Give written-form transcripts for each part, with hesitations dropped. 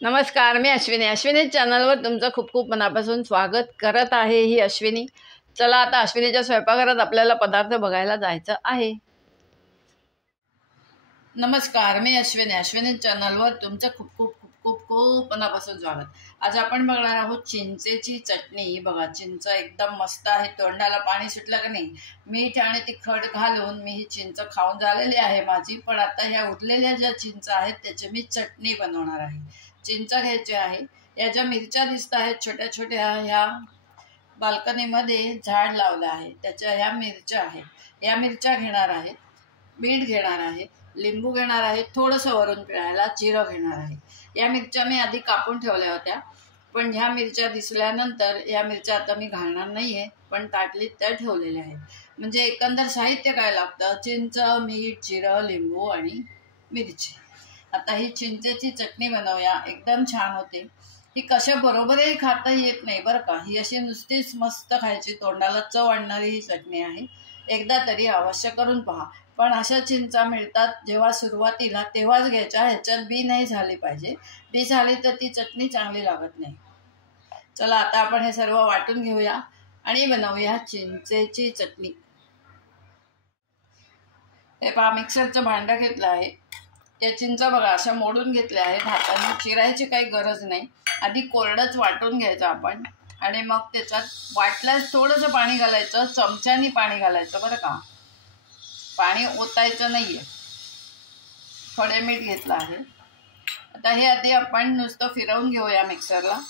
नमस्कार, मी अश्विनी चॅनलवर तुमचं खूप खूप मनापासून स्वागत करत आहे। ही अश्विनी। चला आता अश्विनीच्या स्वयंपाकघरात आपल्याला पदार्थ बघायला जायचं आहे। नमस्कार, मी अश्विनी चॅनलवर तुमचं खूप खूप खूप खूप खूप मनापासून स्वागत। आज आपण बघणार आहोत चिंचेची चटणी। बघा, चिंच एकदम मस्त आहे, तोंडाला पाणी सुटलं का नाही। मीठ आणि तिखट घालून मी ही चिंच खाऊन झालेली आहे माझी, पण आता ह्या उरलेल्या ज्या चिंच आहेत त्याची मी चटणी बनवणार आहे। चिंच घ्यायची आहे। या ज्या मिरच्या दिसत आहेत छोट्या छोट्या, ह्या बाल्कनीमध्ये झाड लावलं आहे त्याच्या ह्या मिरच्या आहेत। या मिरच्या घेणार आहे, मीठ घेणार आहे, लिंबू घेणार आहे, थोडंसं वरून पिळायला जिरं घेणार आहे। या मिरच्या मी आधी कापून ठेवल्या होत्या, पण ह्या मिरच्या दिसल्यानंतर या मिरच्या आता मी घालणार नाहीये, पण ताटलीत त्या ठेवलेल्या आहेत। म्हणजे एकंदर साहित्य काय लागतं, चिंच, मीठ, जिरं, लिंबू आणि मिरची। आता ही चिंचेची चटणी बनवूया, एकदम छान होते। ही कशा बरोबरही खाता येत नाही बरं का, ही अशी नुसतीच मस्त खायची, तोंडाला चव आणणारी ही चटणी आहे। एकदा तरी अवश्य करून पहा। पण अशा चिंचा मिळतात जेव्हा सुरुवातीला तेव्हाच घ्यायच्या, ह्याच्यात बी नाही झाली पाहिजे। बी झाली तर ती चटणी चांगली लागत नाही। चला आता आपण हे सर्व वाटून घेऊया आणि बनवूया चिंचेची चटणी। हे पहा, मिक्सरचं भांडं घेतलं आहे। या चिंचा बघा अशा मोडून घेतल्या आहेत, हाताने चिरायची काही गरज नाही। आधी कोरडंच वाटून घ्यायचं आपण, आणि मग त्याच्यात वाटल्यास थोडंसं पाणी घालायचं, चमच्यानी पाणी घालायचं बरं का, पाणी ओतायचं नाहीये। थोडे मीठ घेतलं आहे। आता हे आधी आपण नुसतं फिरवून घेऊया मिक्सरला।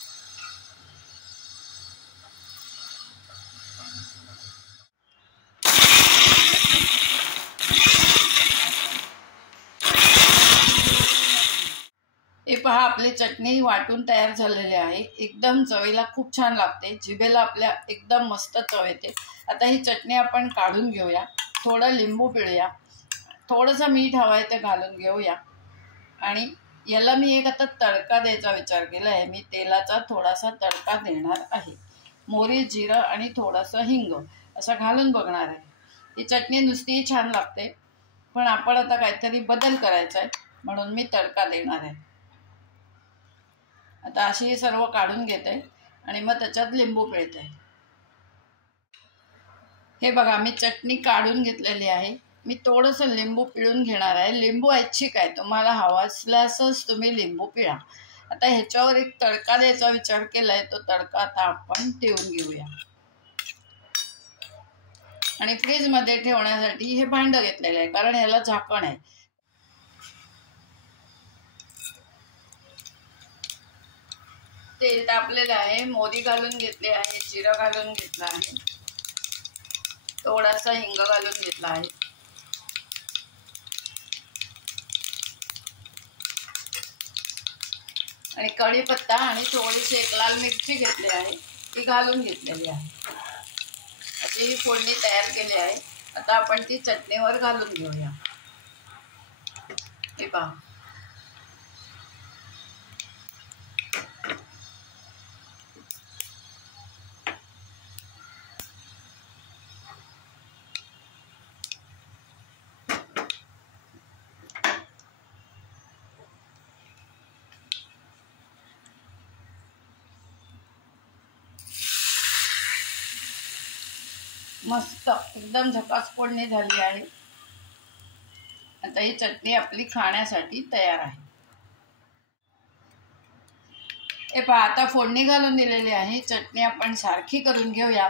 हे पहा, आपली चटणी वाटून तयार झालेली आहे। एकदम चवीला खूप छान लागते, जिभेला आपल्या एकदम मस्त चव येते। आता ही चटणी आपण काढून घेऊया, थोडं लिंबू पिळूया, थोडंसं मीठ हवं आहे ते घालून घेऊया। आणि याला मी एक आता तडका द्यायचा विचार केला आहे। मी तेलाचा थोडासा तडका देणार आहे, मोहरी, जिरं आणि थोडंसं हिंग असं घालून बघणार आहे। ही चटणी नुसतीही छान लागते, पण आपण आता काहीतरी बदल करायचा आहे म्हणून मी तडका देणार आहे। आता अशी सर्व काढून घेते आणि मग त्याच्यात लिंबू पिळते। हे बघा, मी चटणी काढून घेतलेली आहे। मी थोडंसं लिंबू पिळून घेणार आहे। लिंबू ऐच्छिक आहे, तुम्हाला हवा असल्यासच तुम्ही लिंबू पिळा। आता ह्याच्यावर एक तडका द्यायचा विचार केलाय, तो तडका आता आपण देऊन घेऊया। आणि फ्रीजमध्ये ठेवण्यासाठी हे भांडं घेतलेलं आहे, कारण ह्याला झाकण आहे। तेल तापलेलं आहे, मोहरी घालून घेतली आहे, जिरं घालून घेतलं आहे, थोडासा हिंग घालून घेतला आहे, आणि कढीपत्ता आणि थोडीशी एक लाल मिरची घेतली आहे, ती घालून घेतलेली आहे। अशी फोडणी तयार केली आहे। आता आपण ती चटणीवर घालून घेऊया। हे पहा, मस्त एकदम झकास फोडणी झाली आहे। आता ही चटणी आपली खाण्यासाठी तयार आहे। हे पहा, आता फोडणी घालून दिलेली आहे। चटणी आपण सारखी करून घेऊया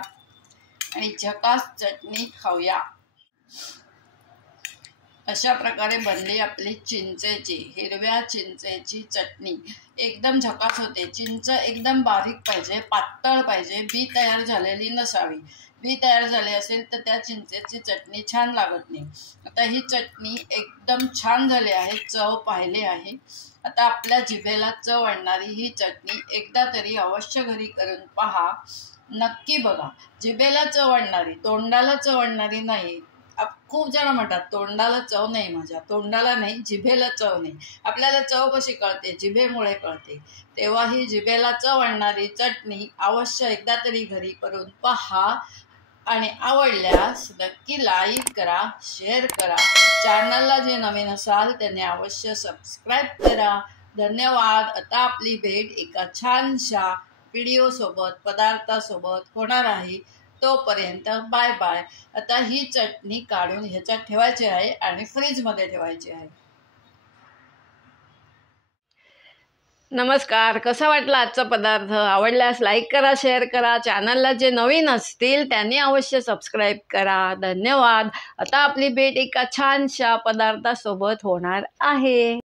आणि झकास चटणी खाऊया। अशा प्रकारे बनली आपली चिंचेची, हिरव्या चिंचेची चटणी। एकदम झकास होते। चिंच एकदम बारीक पाहिजे, पातळ पाहिजे, बी तयार झालेली नसावी। बी तयार झाले असेल तर त्या चिंचेची चटणी छान लागत नाही। आता ही चटणी एकदम छान झाली आहे, चव पाहिली आहे। आता आपल्या जिभेला चव आणणारी ही चटणी एकदा तरी अवश्य घरी करून पहा, नक्की बघा। जिभेला चव आणणारी, तोंडाला चव आणणारी नाही। खूप जण म्हणतात तोंडाला चव नाही, माझ्या तोंडाला नाही, जिभेला चव नाही। आपल्याला चव कशी कळते, जिभेमुळे कळते। तेव्हा ही जिभेला चव आणणारी चटणी अवश्य एकदा तरी घरी करून पहा, आणि आवडल्यास नक्की लाईक करा, शेअर करा। चॅनलला जे नवीन असाल त्याने अवश्य सबस्क्राईब करा धन्यवाद. आता आपली भेट एका छानशा व्हिडिओसोबत पदार्थासोबत होणार आहे. तोपर्यंत बाय बाय. आता ही चटणी काढून ह्याच्यात ठेवायची आहे आणि फ्रीजमध्ये ठेवायची आहे. नमस्कार. कसा वाटला आजचा पदार्थ? आवडल्यास लाईक करा, शेअर करा. चॅनलला जे नवीन असतील त्यांनी अवश्य सबस्क्राईब करा. धन्यवाद. आता आपली भेट एका छानशा पदार्थासोबत होणार आहे.